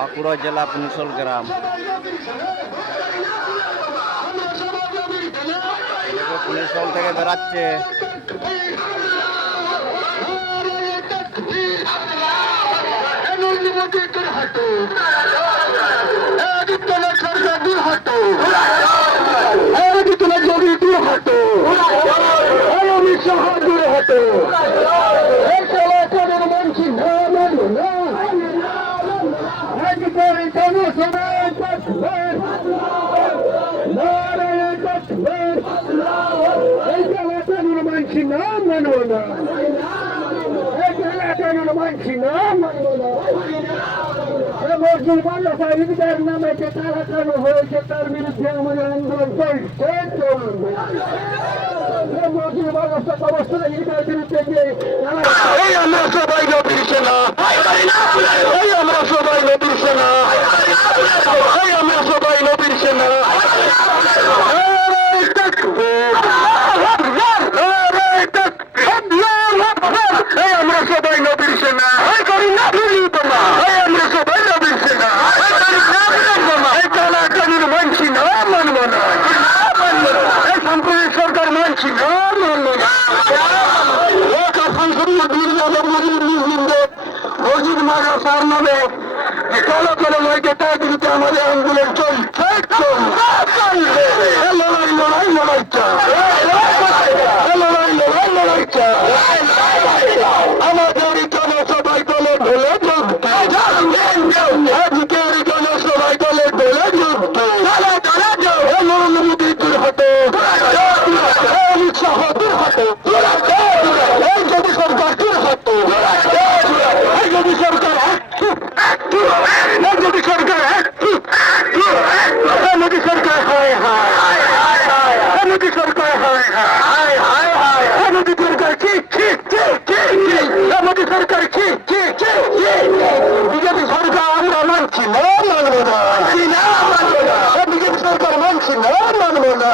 বাঁকুড়া জেলা পুনশল গ্রাম। পুনশল থেকে বেরাচ্ছে নামে যে কারাকানো হয়েছে তার বিরুদ্ধে আমাদের আন্দোলন চলছে চলবে। আমরা সবাই নবীর সেনা, আমরা সবাই নবীর সেনা, আমরা সবাই নবীর সেনা। আমরা সবাই নবীর সেনা, আমরা সবাই নবীর সেনা। কানুন মানছি না, মানব না, সাম্প্রদায়িক সরকার মানছি না, মানব না। মসজিদ মাদ্রাসার নামে চলো চলো নয়কে তার বিরুদ্ধে আমাদের আন্দোলন চলছে চলবে। লড়াই লড়াই লড়াই লড়াই লড়াই লড়াই আমাদের জনসভায় দলে ঢেলে যোগতে, আজকের জনসভায় দলে ঢেলে যোগতে নরেন্দ্র মোদী দূর হতে, অমিত শাহ দূর হতে, এই যদি সরকার দূর হতো, এই যদি সরকার মোদী সরকার মোদী সরকার হয় মোদী সরকার হয় মোদী সরকার মোদী সরকার বিজেপি সরকার আমরা মানছি না, মানবো না, বিজেপি সরকার মানছি না, মানবো না।